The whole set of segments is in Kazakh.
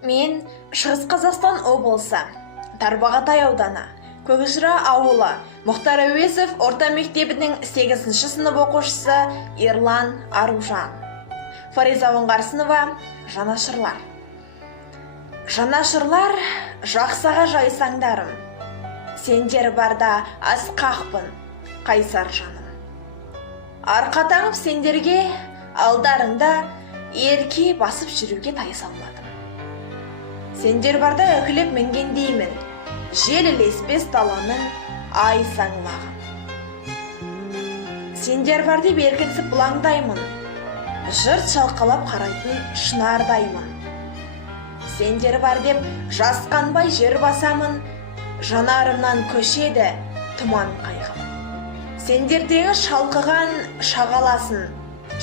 Мен Шығыс Қазақстан облысы, Тарбағатай ауданы, Көкжыра ауылы, Мұхтар Әуезов орта мектебінің 8-ші сынып оқушысы Ерлан Аружан. Фариза Оңғарсынова, Жанашырлар. Жанашырлар, жақсаға жайсаңдарым. Сендер барда асқақпын, қайсар жаным. Арқа таңып сендерге, алдарыңда ерке басып жүруге тайсалмадым. Сендер барда өкілеп мінгендеймін, жел ілеспес даланың ай саңлағым. Сендер бар деп еркінсіп бұлаңдаймын, жұрт шалқалап қарайтын шынардаймын. Сендер бар деп жасқанбай жер басамын, жанарымнан көшеді тұман қайғым. Сендердегі шалқыған шағаласын,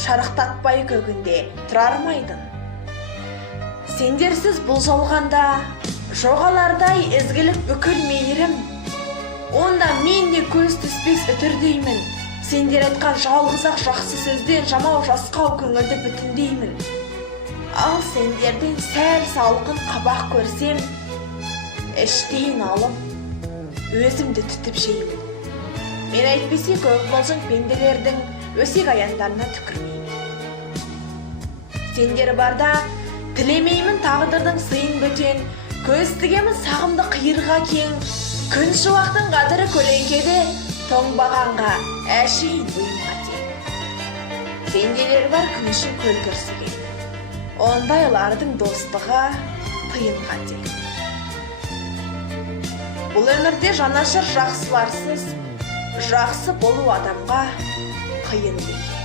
шарықтатпай көгінде тұрармайдың. Сендерсіз бұл жалғанда жоғалардай ізгілік бүкіл мейірім. Онда мен де көз түспес үтірдеймін. Сендер айтқан жалғызақ жақсы сөзден жамау жасқау көңілді бүтіндеймін. Ал сендерден сәл салқын қабақ көрсем, іштейін алып, өзімді түтіп жеймін. Мен әйтпесе көп болжың пенделердің өсек аяндарына түкірмеймін. Сендер барда тілемеймін тағдырдың сыйын бөтен, көз тігемін сағымды қиырға кең, күн шуақтың қадірі көлеңкеде, тоңбағанға әшейін бұйымға тең. Пенделер бар күн үшін көл кірсіген, ондайлардың достығы тыйынға тең. Бұл өмірде жанашыр жақсыларсыз, жақсы болу адамға қиын екен.